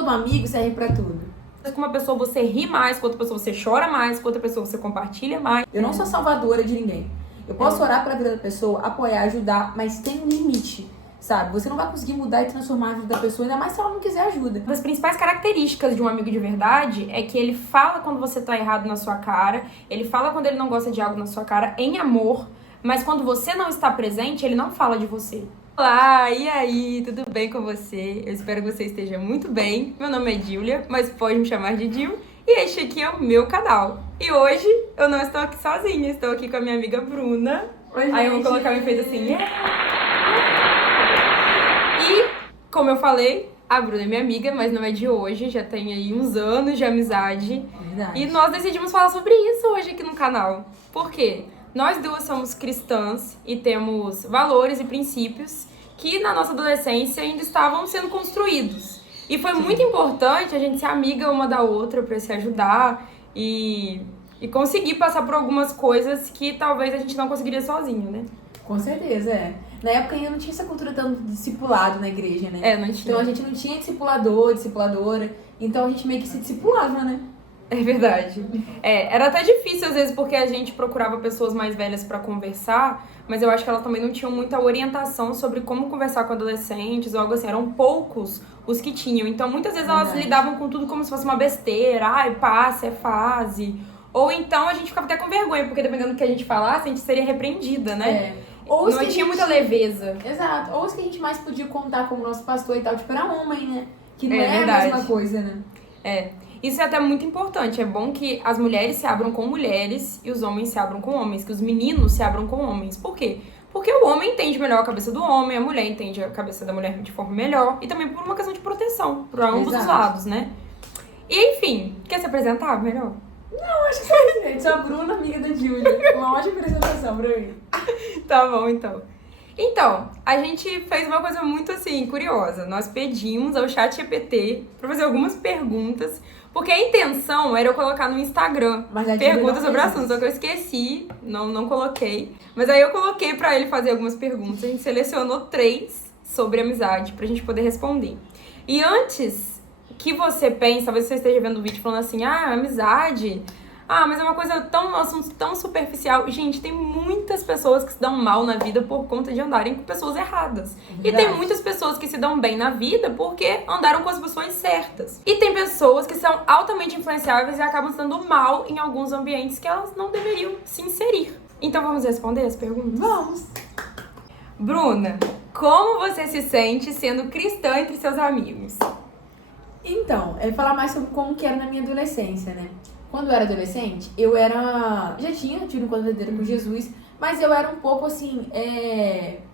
todo amigo serve pra tudo. Com uma pessoa você ri mais, com outra pessoa você chora mais, com outra pessoa você compartilha mais. Eu não sou salvadora de ninguém. Eu posso orar pela vida da pessoa, apoiar, ajudar, mas tem um limite, sabe? Você não vai conseguir mudar e transformar a vida da pessoa, ainda mais se ela não quiser ajuda. Uma das principais características de um amigo de verdade é que ele fala quando você tá errado na sua cara, ele fala quando ele não gosta de algo na sua cara, em amor, mas quando você não está presente, ele não fala de você. Olá, e aí, tudo bem com você? Eu espero que você esteja muito bem. Meu nome é Júlia, mas pode me chamar de Gil. E este aqui é o meu canal. E hoje eu não estou aqui sozinha, estou aqui com a minha amiga Bruna. Oi, gente. Aí eu vou colocar um efeito assim. E, como eu falei, a Bruna é minha amiga, mas não é de hoje, já tem aí uns anos de amizade. Verdade. E nós decidimos falar sobre isso hoje aqui no canal. Por quê? Nós duas somos cristãs e temos valores e princípios que na nossa adolescência ainda estavam sendo construídos. E foi muito importante a gente ser amiga uma da outra para se ajudar e conseguir passar por algumas coisas que talvez a gente não conseguiria sozinho, né? Com certeza, é. Na época ainda não tinha essa cultura tanto de discipulado na igreja, né? Não tinha. Então a gente não tinha discipulador, discipuladora, então a gente meio que se discipulava, né? É verdade. Era até difícil às vezes porque a gente procurava pessoas mais velhas pra conversar, mas eu acho que elas também não tinham muita orientação sobre como conversar com adolescentes ou algo assim. Eram poucos os que tinham. Então muitas vezes elas lidavam com tudo como se fosse uma besteira. Ai, passa, é fase. Ou então a gente ficava até com vergonha, porque dependendo do que a gente falasse, a gente seria repreendida, né? Ou não tinha muita leveza. Exato. Ou os que a gente mais podia contar como nosso pastor e tal, tipo, era homem, né? Que não é verdade. a mesma coisa, né? Isso é até muito importante. É bom que as mulheres se abram com mulheres e os homens se abram com homens, que os meninos se abram com homens. Por quê? Porque o homem entende melhor a cabeça do homem, a mulher entende a cabeça da mulher de forma melhor e também por uma questão de proteção, para ambos os lados, né? E enfim, quer se apresentar melhor? Não, acho que é, gente. Sou a Bruna, amiga da Júlia. Uma ótima apresentação pra mim. Tá bom, então. Então, a gente fez uma coisa muito, assim, curiosa. Nós pedimos ao ChatGPT pra fazer algumas perguntas, porque a intenção era eu colocar no Instagram perguntas sobre o assunto, só que eu esqueci, não coloquei. Mas aí eu coloquei pra ele fazer algumas perguntas, a gente selecionou 3 sobre amizade pra gente poder responder. E antes que você pense, talvez você esteja vendo o vídeo falando assim, amizade... mas é uma coisa um assunto tão superficial. Gente, tem muitas pessoas que se dão mal na vida por conta de andarem com pessoas erradas. E tem muitas pessoas que se dão bem na vida porque andaram com as pessoas certas. E tem pessoas que são altamente influenciáveis e acabam se dando mal em alguns ambientes que elas não deveriam se inserir. Então vamos responder as perguntas? Vamos! Bruna, como você se sente sendo cristã entre seus amigos? Então, falar mais sobre como que era na minha adolescência, né? Quando eu era adolescente, eu era... Já tinha tido um encontro verdadeiro com Jesus, mas eu era um pouco, assim,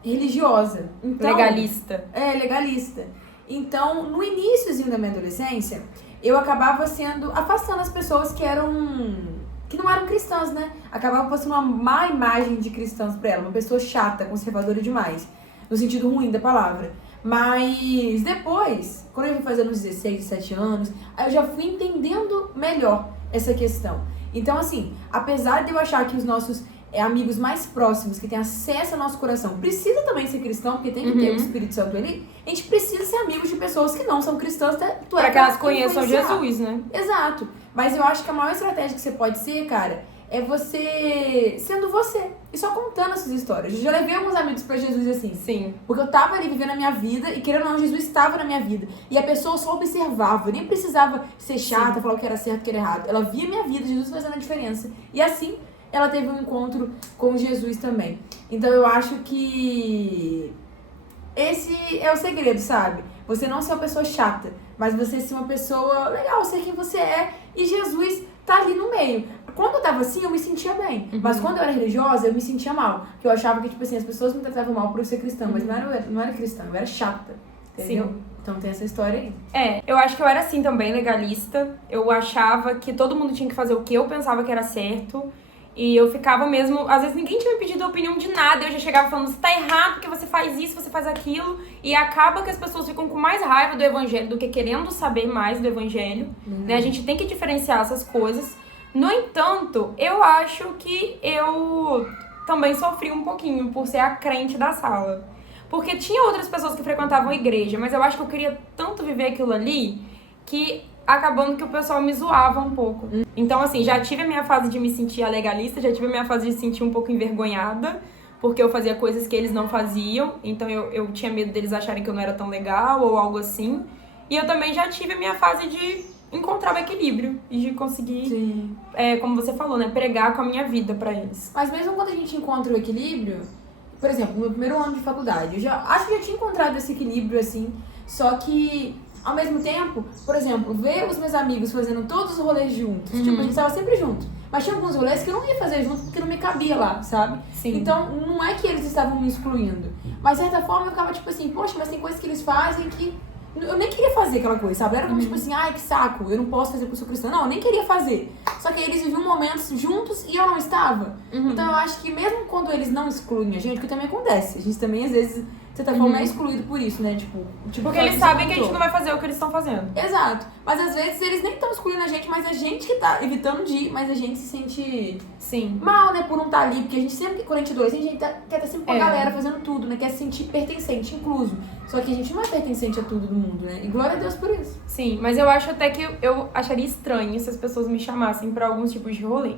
religiosa. Então, Legalista. Legalista. Então, no iníciozinho da minha adolescência, eu acabava afastando as pessoas que não eram cristãs, né? Acabava passando uma má imagem de cristãs pra ela. Uma pessoa chata, conservadora demais. No sentido ruim da palavra. Mas depois, quando eu fui fazendo uns 16, 17 anos, aí eu já fui entendendo melhor essa questão. Então, assim, apesar de eu achar que os nossos amigos mais próximos, que têm acesso ao nosso coração, precisa também ser cristão, porque tem que ter o Espírito Santo ali, a gente precisa ser amigos de pessoas que não são cristãs, para que elas conheçam Jesus, né? Exato. Mas eu acho que a maior estratégia que você pode ser, cara, é você sendo você e só contando essas histórias. Eu já levei alguns amigos pra Jesus assim. Sim. Porque eu tava ali vivendo a minha vida e, querendo ou não, Jesus estava na minha vida. E a pessoa só observava. Eu nem precisava ser chata, falar o que era certo e o que era errado. Ela via a minha vida, Jesus fazendo a diferença. E assim, ela teve um encontro com Jesus também. Então eu acho que esse é o segredo, sabe? Você não ser uma pessoa chata, mas você ser uma pessoa legal, ser quem você é. E Jesus tá ali no meio. Quando eu tava assim, eu me sentia bem. Mas quando eu era religiosa, eu me sentia mal. Porque eu achava que, tipo assim, as pessoas me tratavam mal por eu ser cristã. Mas não era cristã, eu era chata. Entendeu? Sim. Então tem essa história aí. Eu acho que eu era assim também, legalista. Eu achava que todo mundo tinha que fazer o que eu pensava que era certo. E eu ficava mesmo... Às vezes ninguém tinha me pedido a opinião de nada. Eu já chegava falando, você tá errado porque você faz isso, você faz aquilo. E acaba que as pessoas ficam com mais raiva do evangelho do que querendo saber mais do evangelho. Né? A gente tem que diferenciar essas coisas. No entanto, eu acho que eu também sofri um pouquinho por ser a crente da sala. Porque tinha outras pessoas que frequentavam a igreja, mas eu acho que eu queria tanto viver aquilo ali que acabando que o pessoal me zoava um pouco. Então, assim, já tive a minha fase de me sentir a legalista, já tive a minha fase de me sentir um pouco envergonhada, porque eu fazia coisas que eles não faziam, então eu tinha medo deles acharem que eu não era tão legal ou algo assim. E eu também já tive a minha fase de encontrar o equilíbrio e de conseguir, como você falou, né, pregar com a minha vida pra eles. Mas mesmo quando a gente encontra o equilíbrio, por exemplo, no meu primeiro ano de faculdade, eu acho que já tinha encontrado esse equilíbrio, assim, só que, ao mesmo tempo, por exemplo, ver os meus amigos fazendo todos os rolês juntos, tipo, a gente tava sempre junto, mas tinha alguns rolês que eu não ia fazer junto porque não me cabia lá, sabe? Sim. Então, não é que eles estavam me excluindo, mas de certa forma eu ficava tipo assim, poxa, mas tem coisas que eles fazem que eu nem queria fazer aquela coisa, sabe? Era como tipo assim, ai, que saco, eu não posso fazer porque eu sou cristã. Não, eu nem queria fazer. Só que aí eles viviam momentos juntos e eu não estava. Então eu acho que mesmo quando eles não excluem a gente, que também acontece. A gente também, às vezes, de certa forma, é excluído por isso, né? Tipo Porque eles sabem que a gente não vai fazer o que eles estão fazendo. Exato. Mas às vezes eles nem estão excluindo a gente, mas a gente que tá evitando de ir, mas a gente se sente mal, né? Por não estar ali. Porque a gente sempre, quando a gente é adolescente, a gente quer estar sempre com a galera fazendo tudo, né? Quer se sentir pertencente, incluso. Só que a gente não é pertencente a tudo do mundo, né? E glória a Deus por isso. Sim, mas eu acho até que eu acharia estranho se as pessoas me chamassem pra alguns tipos de rolê.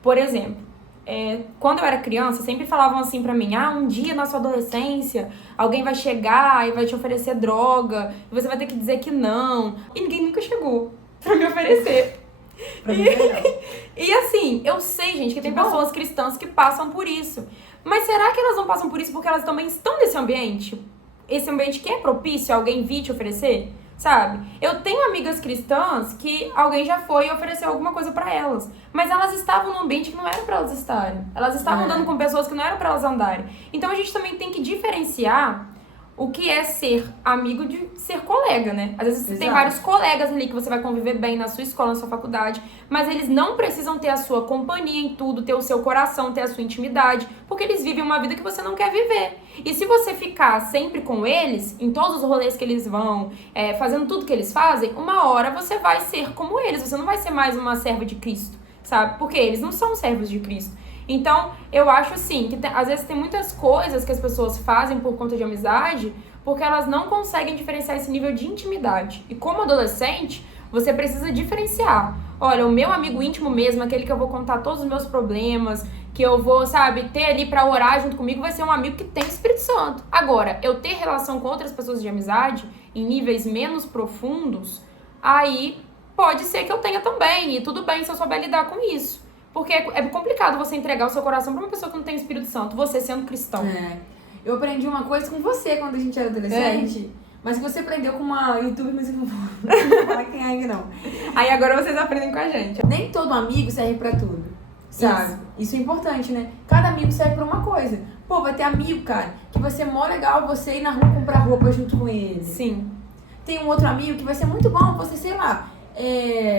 Por exemplo, quando eu era criança, sempre falavam assim pra mim, um dia na sua adolescência, alguém vai chegar e vai te oferecer droga, e você vai ter que dizer que não. E ninguém nunca chegou pra me oferecer. E assim, eu sei, gente, que tem pessoas cristãs que passam por isso. Mas será que elas não passam por isso porque elas também estão nesse ambiente? Esse ambiente que é propício a alguém vir te oferecer? Sabe? Eu tenho amigas cristãs que alguém já foi e ofereceu alguma coisa pra elas. Mas elas estavam num ambiente que não era pra elas estarem. Elas estavam andando com pessoas que não eram pra elas andarem. Então a gente também tem que diferenciar o que é ser amigo de ser colega, né? Às vezes você tem vários colegas ali que você vai conviver bem na sua escola, na sua faculdade, mas eles não precisam ter a sua companhia em tudo, ter o seu coração, ter a sua intimidade, porque eles vivem uma vida que você não quer viver. E se você ficar sempre com eles, em todos os rolês que eles vão, fazendo tudo que eles fazem, uma hora você vai ser como eles, você não vai ser mais uma serva de Cristo, sabe? Porque eles não são servos de Cristo. Então, eu acho assim, que às vezes tem muitas coisas que as pessoas fazem por conta de amizade, porque elas não conseguem diferenciar esse nível de intimidade. E como adolescente, você precisa diferenciar. Olha, o meu amigo íntimo mesmo, aquele que eu vou contar todos os meus problemas, que eu vou, sabe, ter ali pra orar junto comigo, vai ser um amigo que tem Espírito Santo. Agora, eu ter relação com outras pessoas de amizade, em níveis menos profundos, aí pode ser que eu tenha também, e tudo bem se eu souber lidar com isso. Porque é complicado você entregar o seu coração pra uma pessoa que não tem Espírito Santo, você sendo cristão. Eu aprendi uma coisa com você quando a gente era adolescente, mas que você aprendeu com uma youtuber, mas eu não vou falar quem é ainda não. Aí agora vocês aprendem com a gente. Nem todo amigo serve pra tudo, sabe? Isso é importante, né? Cada amigo serve pra uma coisa. Pô, vai ter amigo, cara, que vai ser mó legal você ir na rua comprar roupa junto com ele. Sim. Tem um outro amigo que vai ser muito bom você, sei lá,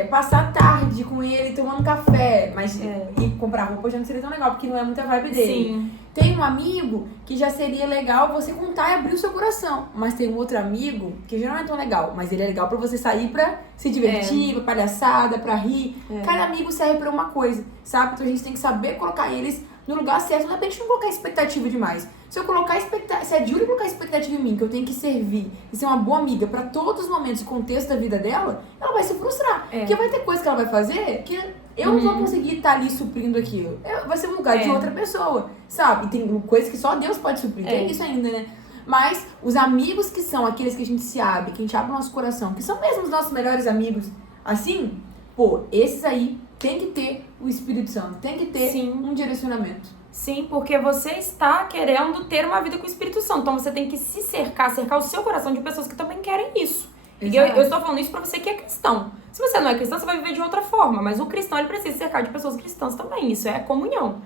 passar tarde com ele tomando café, mas ir comprar roupa já não seria tão legal, porque não é muita vibe dele. Sim. Tem um amigo que já seria legal você contar e abrir o seu coração, mas tem um outro amigo que já não é tão legal, mas ele é legal pra você sair pra se divertir, pra palhaçada, pra rir. Cada amigo serve pra uma coisa, sabe? Então a gente tem que saber colocar eles no lugar certo, não é pra gente não colocar expectativa demais. Se eu colocar se a Júlia colocar expectativa em mim, que eu tenho que servir e ser uma boa amiga pra todos os momentos e contexto da vida dela, ela vai se frustrar. Porque vai ter coisa que ela vai fazer que eu não vou conseguir estar ali suprindo aquilo. Vai ser um lugar de outra pessoa, sabe? E tem coisas que só Deus pode suprir. Tem isso ainda, né? Mas os amigos que são aqueles que a gente se abre, que a gente abre o nosso coração, que são mesmo os nossos melhores amigos, assim, pô, esses aí tem que ter o Espírito Santo, tem que ter um direcionamento. Sim, porque você está querendo ter uma vida com o Espírito Santo. Então você tem que se cercar o seu coração de pessoas que também querem isso. E eu estou falando isso pra você que é cristão. Se você não é cristão, você vai viver de outra forma. Mas o cristão, ele precisa se cercar de pessoas cristãs também. Isso é comunhão.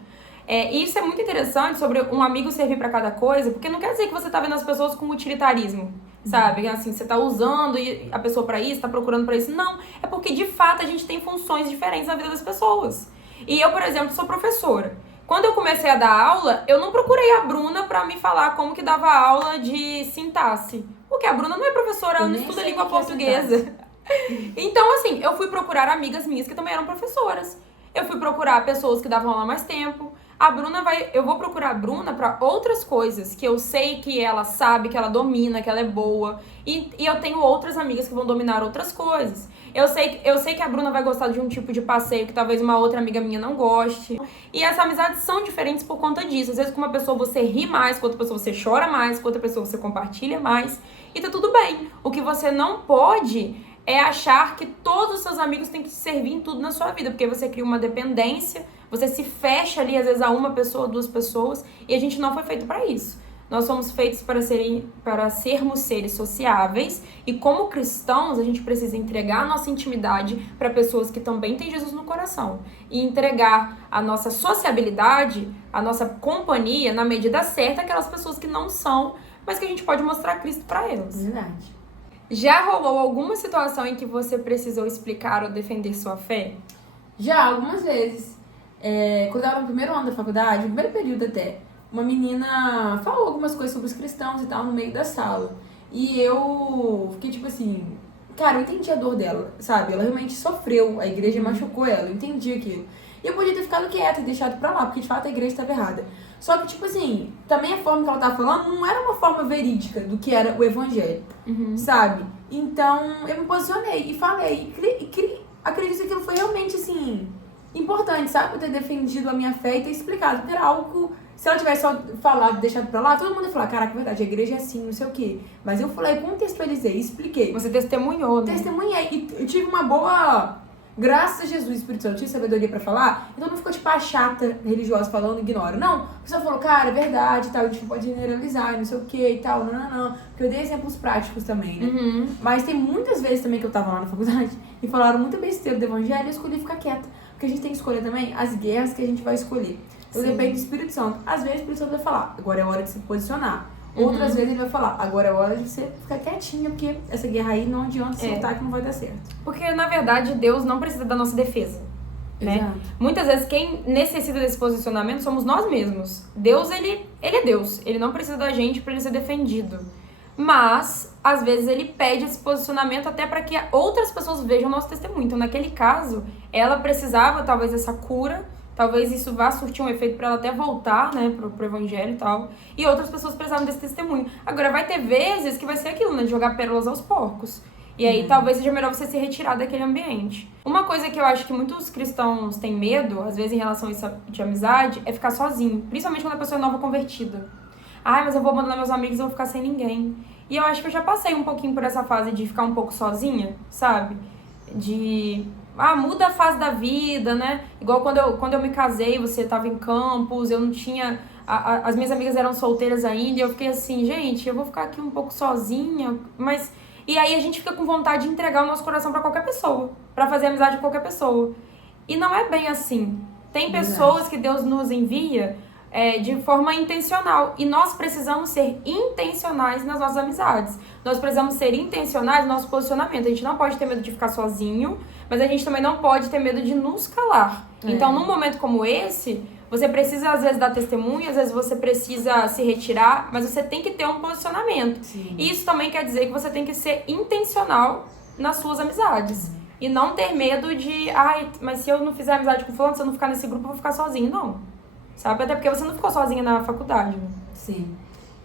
E isso é muito interessante sobre um amigo servir pra cada coisa, porque não quer dizer que você tá vendo as pessoas com utilitarismo, sabe? Assim, você tá usando a pessoa pra isso, tá procurando pra isso. Não, é porque de fato a gente tem funções diferentes na vida das pessoas. E eu, por exemplo, sou professora. Quando eu comecei a dar aula, eu não procurei a Bruna pra me falar como que dava aula de sintaxe. Porque a Bruna não é professora, ela não estuda língua portuguesa. Então, assim, eu fui procurar amigas minhas que também eram professoras. Eu fui procurar pessoas que davam aula há mais tempo. eu vou procurar a Bruna pra outras coisas que eu sei que ela sabe, que ela domina, que ela é boa. E eu tenho outras amigas que vão dominar outras coisas. Eu sei que a Bruna vai gostar de um tipo de passeio que talvez uma outra amiga minha não goste. E essas amizades são diferentes por conta disso. Às vezes com uma pessoa você ri mais, com outra pessoa você chora mais, com outra pessoa você compartilha mais. E tá tudo bem. O que você não pode é achar que todos os seus amigos têm que te servir em tudo na sua vida. Porque você cria uma dependência, você se fecha ali às vezes a uma pessoa, duas pessoas. E a gente não foi feito pra isso. Nós somos feitos para sermos seres sociáveis e como cristãos a gente precisa entregar a nossa intimidade para pessoas que também têm Jesus no coração e entregar a nossa sociabilidade, a nossa companhia na medida certa àquelas pessoas que não são, mas que a gente pode mostrar Cristo para elas. Verdade. Já rolou alguma situação em que você precisou explicar ou defender sua fé? Já, algumas vezes. Quando eu era no primeiro ano da faculdade, no primeiro período até, uma menina falou algumas coisas sobre os cristãos e tal no meio da sala. E eu fiquei tipo assim, cara, eu entendi a dor dela, sabe? Ela realmente sofreu, a igreja machucou ela, eu entendi aquilo. E eu podia ter ficado quieta e deixado pra lá, porque de fato a igreja estava errada. Só que, tipo assim, também a forma que ela tava falando não era uma forma verídica do que era o evangelho, sabe? Então eu me posicionei e falei, acredito que aquilo foi realmente, assim, importante, sabe? Eu ter defendido a minha fé e ter explicado, porque era algo. Se ela tivesse só falado, deixado pra lá, todo mundo ia falar, caraca, verdade, a igreja é assim, não sei o quê. Mas eu falei, contextualizei, expliquei. Você testemunhou, né? Testemunhei. E eu tive uma boa... Graças a Jesus, Espírito Santo, eu tive sabedoria pra falar. Então não ficou tipo a chata religiosa falando, ignora. Não, a pessoa falou, cara, é verdade e tal, a gente pode generalizar, não sei o quê e tal, não. Porque eu dei exemplos práticos também, né? Mas tem muitas vezes também que eu tava lá na faculdade e falaram muita besteira do evangelho e eu escolhi ficar quieta. Porque a gente tem que escolher também as guerras que a gente vai escolher. Eu dependo do Espírito Santo. Às vezes o Espírito Santo vai falar, agora é hora de se posicionar. Outras vezes ele vai falar, agora é hora de você ficar quietinha, porque essa guerra aí não adianta soltar que não vai dar certo. Porque, na verdade, Deus não precisa da nossa defesa, né? Exato. Muitas vezes quem necessita desse posicionamento somos nós mesmos. Deus, ele é Deus. Ele não precisa da gente para ele ser defendido. Mas, às vezes, ele pede esse posicionamento até para que outras pessoas vejam o nosso testemunho. Então, naquele caso, ela precisava, talvez, dessa cura. Talvez isso vá surtir um efeito para ela até voltar, né, pro evangelho e tal. E outras pessoas precisavam desse testemunho. Agora, vai ter vezes que vai ser aquilo, né, de jogar pérolas aos porcos. E aí, talvez seja melhor você se retirar daquele ambiente. Uma coisa que eu acho que muitos cristãos têm medo, às vezes em relação a isso de amizade, é ficar sozinho. Principalmente quando a pessoa é nova convertida. Ai, mas eu vou abandonar meus amigos e vou ficar sem ninguém. E eu acho que eu já passei um pouquinho por essa fase de ficar um pouco sozinha, sabe? Muda a fase da vida, né? Igual quando eu me casei, você tava em campus, eu não tinha... As minhas amigas eram solteiras ainda, e eu fiquei assim, gente, eu vou ficar aqui um pouco sozinha, mas... E aí a gente fica com vontade de entregar o nosso coração pra qualquer pessoa, pra fazer amizade com qualquer pessoa. E não é bem assim. Tem pessoas que Deus nos envia de forma intencional, e nós precisamos ser intencionais nas nossas amizades. Nós precisamos ser intencionais no nosso posicionamento. A gente não pode ter medo de ficar sozinho, mas a gente também não pode ter medo de nos calar. Então, num momento como esse, você precisa, às vezes, dar testemunho, às vezes você precisa se retirar, mas você tem que ter um posicionamento. Sim. E isso também quer dizer que você tem que ser intencional nas suas amizades. E não ter medo de, mas se eu não fizer amizade com fulano, se eu não ficar nesse grupo, eu vou ficar sozinho. Não. Sabe? Até porque você não ficou sozinha na faculdade, né? Sim.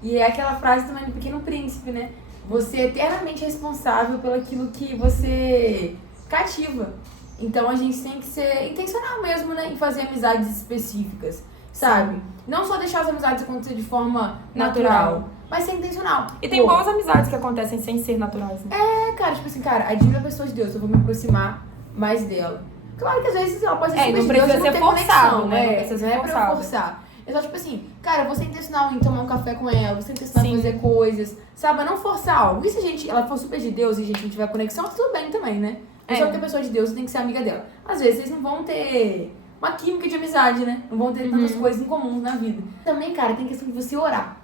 E é aquela frase também do Pequeno Príncipe, né? Você é eternamente responsável pelo aquilo que você cativa. Então a gente tem que ser intencional mesmo, né? Em fazer amizades específicas, sabe? Não só deixar as amizades acontecer de forma natural, mas ser intencional. E tem boas amizades que acontecem sem ser naturais, né? Cara, tipo assim, cara, a Dívida é uma pessoa de Deus, eu vou me aproximar mais dela. Claro que às vezes ela pode ser super não de Deus precisa e não ser ter forçado, conexão, né? Não né? precisa ser Não é pra eu forçado. forçar. É só tipo assim, cara, você é intencional em tomar um café com ela, você é intencional em fazer coisas, sabe? Não forçar algo. E se ela for super de Deus e a gente não tiver conexão, tudo bem também, né? Só porque a pessoa é de Deus, você tem que ser amiga dela. Às vezes vocês não vão ter uma química de amizade, né? Não vão ter tantas coisas em comum na vida. Também, cara, tem questão de você orar.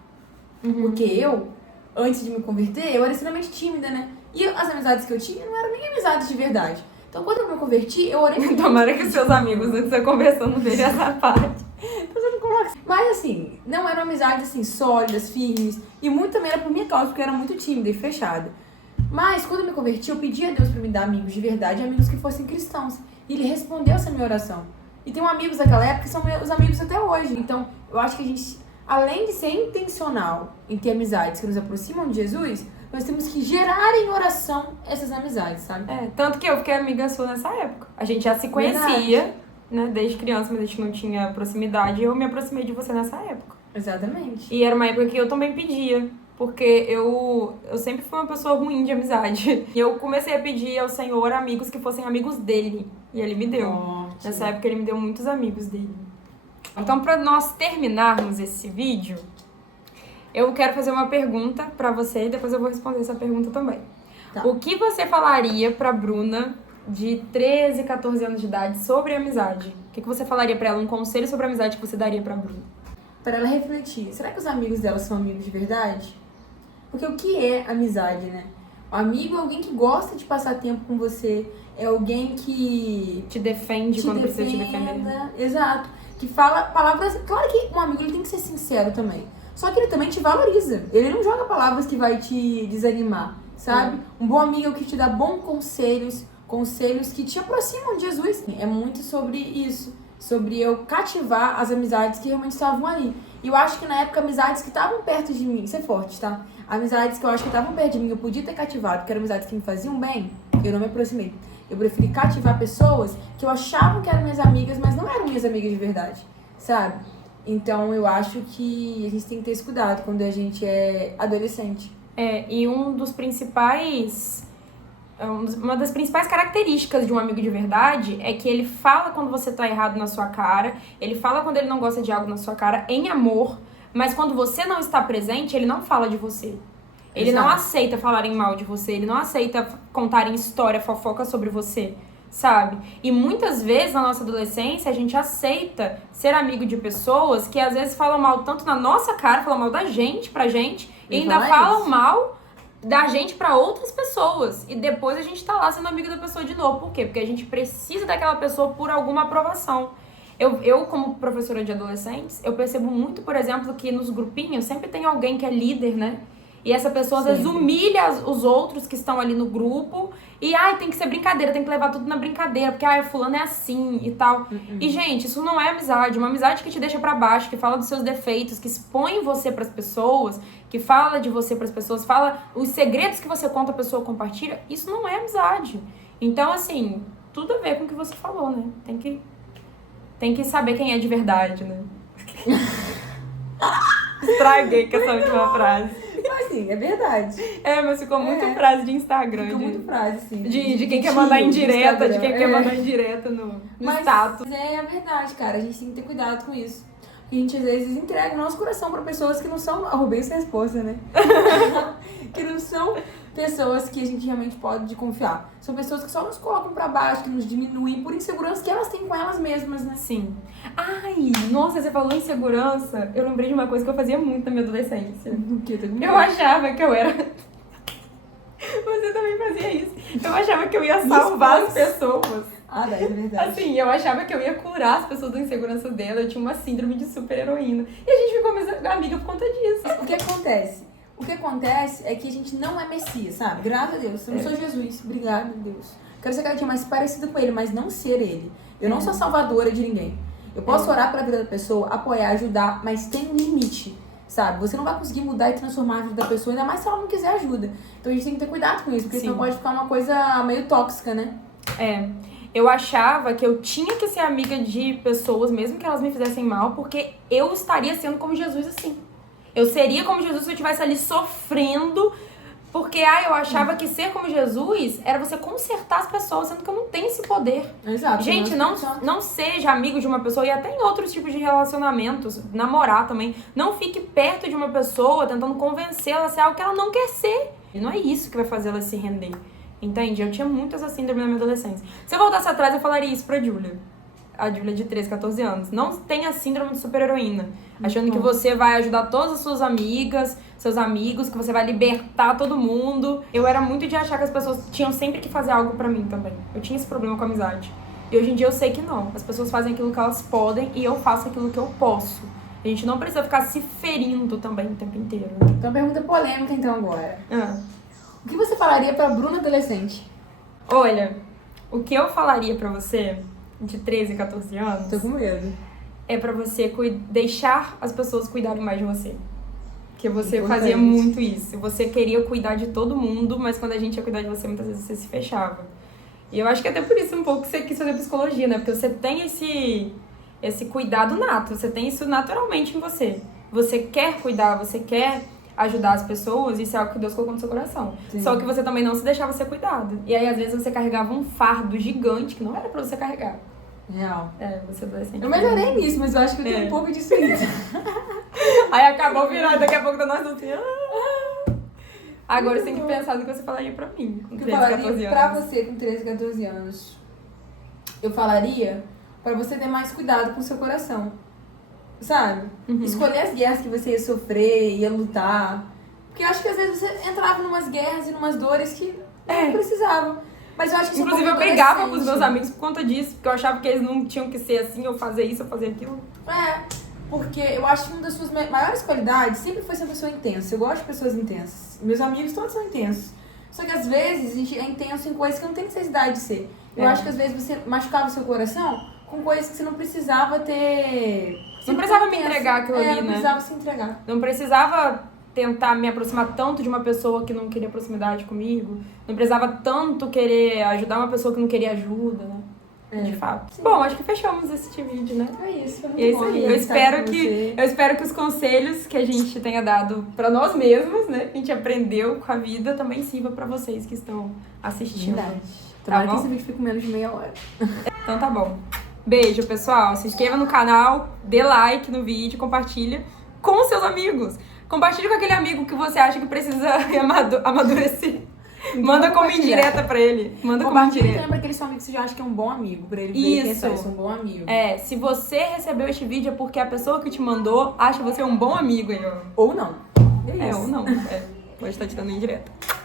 Porque eu, antes de me converter, eu era extremamente tímida, né? E as amizades que eu tinha não eram nem amizades de verdade. Então, quando eu me converti, eu orei muito. Tomara que os seus amigos, antes de você conversando, vejam essa parte. Mas assim, não eram amizades assim, sólidas, firmes. E muito também era por minha causa, porque eu era muito tímida e fechada. Mas quando eu me converti, eu pedi a Deus pra me dar amigos de verdade, amigos que fossem cristãos. E Ele respondeu essa minha oração. E tenho amigos daquela época que são meus amigos até hoje. Então, eu acho que a gente, além de ser intencional em ter amizades que nos aproximam de Jesus, nós temos que gerar em oração essas amizades, sabe? Tanto que eu fiquei amiga sua nessa época. A gente já se conhecia, né, desde criança, mas a gente não tinha proximidade. E eu me aproximei de você nessa época. Exatamente. E era uma época que eu também pedia. Porque eu sempre fui uma pessoa ruim de amizade. E eu comecei a pedir ao Senhor amigos que fossem amigos dele. E ele me deu. Forte. Nessa época ele me deu muitos amigos dele. Então, pra nós terminarmos esse vídeo, eu quero fazer uma pergunta pra você e depois eu vou responder essa pergunta também. Tá. O que você falaria pra Bruna de 13, 14 anos de idade sobre amizade? O que você falaria pra ela? Um conselho sobre amizade que você daria pra Bruna? Para ela refletir, será que os amigos dela são amigos de verdade? Porque o que é amizade, né? O amigo é alguém que gosta de passar tempo com você, é alguém que Te defende quando precisa te defender. Exato. Que fala palavras... Claro que um amigo ele tem que ser sincero também. Só que ele também te valoriza. Ele não joga palavras que vai te desanimar, sabe? Um bom amigo é o que te dá bons conselhos, conselhos que te aproximam de Jesus. É muito sobre isso. Sobre eu cativar as amizades que realmente estavam ali. E eu acho que na época, amizades que estavam perto de mim... Isso é forte, tá? Amizades que eu acho que estavam perto de mim, eu podia ter cativado, porque eram amizades que me faziam bem, eu não me aproximei. Eu preferi cativar pessoas que eu achava que eram minhas amigas, mas não eram minhas amigas de verdade, sabe? Então eu acho que a gente tem que ter esse cuidado quando a gente é adolescente. E uma das principais características de um amigo de verdade é que ele fala quando você tá errado na sua cara, ele fala quando ele não gosta de algo na sua cara, em amor, mas quando você não está presente, ele não fala de você. Ele não aceita falarem mal de você, ele não aceita contarem história, fofoca sobre você, sabe? E muitas vezes na nossa adolescência a gente aceita ser amigo de pessoas que às vezes falam mal tanto na nossa cara, falam mal da gente, pra gente, e ainda falam mal da gente pra outras pessoas. E depois a gente tá lá sendo amigo da pessoa de novo. Por quê? Porque a gente precisa daquela pessoa por alguma aprovação. Eu, como professora de adolescentes, eu percebo muito, por exemplo, que nos grupinhos sempre tem alguém que é líder, né? E essa pessoa, às vezes, humilha os outros que estão ali no grupo. E, tem que ser brincadeira, tem que levar tudo na brincadeira. Porque, fulano é assim e tal. E, gente, isso não é amizade. Uma amizade que te deixa pra baixo, que fala dos seus defeitos, que expõe você pras pessoas, que fala de você pras pessoas, fala os segredos que você conta, a pessoa compartilha. Isso não é amizade. Então, assim, tudo a ver com o que você falou, né? Tem que saber quem é de verdade, né? Estraguei com essa última frase. Mas sim, é verdade. Mas ficou muito frase de Instagram. Ficou muito frase, sim. De quem quer mandar indireta, de quem quer mandar indireta no status. Mas é a verdade, cara. A gente tem que ter cuidado com isso. Porque a gente, às vezes, entrega o nosso coração pra pessoas que não são... Roubei essa resposta, né? Que não são pessoas que a gente realmente pode confiar. São pessoas que só nos colocam pra baixo, que nos diminuem por insegurança que elas têm com elas mesmas, né? Sim. Nossa, você falou insegurança. Eu lembrei de uma coisa que eu fazia muito na minha adolescência. O quê? Eu achava que eu era... Você também fazia isso. Eu achava que eu ia salvar as pessoas. É verdade. Assim, eu achava que eu ia curar as pessoas da insegurança dela. Eu tinha uma síndrome de super-heroína. E a gente ficou amiga por conta disso. O que acontece? O que acontece é que a gente não é Messias, sabe? Graças a Deus. Eu não sou Jesus. Obrigado, Deus. Quero ser cada dia mais parecida com ele, mas não ser ele. Eu não sou salvadora de ninguém. Eu posso orar pela vida da pessoa, apoiar, ajudar, mas tem um limite, sabe? Você não vai conseguir mudar e transformar a vida da pessoa, ainda mais se ela não quiser ajuda. Então a gente tem que ter cuidado com isso, porque senão pode ficar uma coisa meio tóxica, né? Eu achava que eu tinha que ser amiga de pessoas, mesmo que elas me fizessem mal, porque eu estaria sendo como Jesus assim. Eu seria como Jesus se eu estivesse ali sofrendo, porque eu achava que ser como Jesus era você consertar as pessoas, sendo que eu não tenho esse poder. Exato. Gente, não seja amigo de uma pessoa, e até em outros tipos de relacionamentos, namorar também. Não fique perto de uma pessoa tentando convencê-la a ser algo que ela não quer ser. E não é isso que vai fazer ela se render. Entende? Eu tinha muito essa síndrome na minha adolescência. Se eu voltasse atrás, eu falaria isso pra Júlia. A Júlia de 13, 14 anos. Não tenha síndrome de super-heroína. Achando que você vai ajudar todas as suas amigas, seus amigos, que você vai libertar todo mundo. Eu era muito de achar que as pessoas tinham sempre que fazer algo pra mim também. Eu tinha esse problema com a amizade. E hoje em dia eu sei que não. As pessoas fazem aquilo que elas podem e eu faço aquilo que eu posso. A gente não precisa ficar se ferindo também o tempo inteiro. Então, pergunta polêmica então agora. O que você falaria pra Bruna adolescente? Olha, o que eu falaria pra você de 13, 14 anos, Tô com medo. é pra você deixar as pessoas cuidarem mais de você. Porque você Importante. fazia muito isso. Você queria cuidar de todo mundo, mas quando a gente ia cuidar de você, muitas vezes você se fechava. E eu acho que até por isso um pouco que você quis fazer psicologia, né? Porque você tem esse cuidado nato, você tem isso naturalmente em você. Você quer cuidar, você quer ajudar as pessoas, isso é algo que Deus colocou no seu coração. Sim. Só que você também não se deixava ser cuidado. E aí, às vezes, você carregava um fardo gigante que não era pra você carregar. Real. Você adolescente. Eu melhorei nisso, mas eu acho que eu tenho um pouco disso aí. Aí acabou virando, daqui a pouco tá nós assim. Agora você tem que pensar no que você falaria pra mim, com O que 13, eu 14 falaria anos. pra você com 13, 14 anos? Eu falaria pra você ter mais cuidado com o seu coração. Sabe? Escolher as guerras que você ia sofrer, ia lutar. Porque eu acho que às vezes você entrava em umas guerras e numas dores que não precisava. Mas eu acho que você Inclusive, eu como brigava com os adolescente- meus amigos por conta disso, porque eu achava que eles não tinham que ser assim, ou fazer isso, ou fazer aquilo. Porque eu acho que uma das suas maiores qualidades sempre foi ser uma pessoa intensa. Eu gosto de pessoas intensas. Meus amigos todos são intensos. Só que às vezes a gente é intenso em coisas que não tem necessidade de ser. Eu acho que às vezes você machucava o seu coração com coisas que você não precisava ter... Não precisava me entregar aquilo ali, não né? precisava se entregar. Não precisava tentar me aproximar tanto de uma pessoa que não queria proximidade comigo. Não precisava tanto querer ajudar uma pessoa que não queria ajuda, né? De fato. Sim. Bom, acho que fechamos este vídeo, né? É isso, foi muito E é isso bom aí. Eu estar espero com que, você. os conselhos que a gente tenha dado pra nós mesmos, né? Que a gente aprendeu com a vida, também sirva pra vocês que estão assistindo. Verdade. Tá Tomara que bom? esse vídeo fique com menos de meia hora. Então tá bom. Beijo, pessoal. Se inscreva no canal, dê like no vídeo, compartilha com seus amigos. Compartilha com aquele amigo que você acha que precisa amadurecer. Manda como compartilhar. indireta pra ele. Manda como Compartilha e indireta. lembra aquele seu amigo que você já acha que é um bom amigo. Pra ele ver e Isso. pensar, eu sou um bom amigo. Se você recebeu este vídeo é porque a pessoa que te mandou acha você um bom amigo aí, ó. Ou não. É isso. Ou não. Pode estar te dando indireta.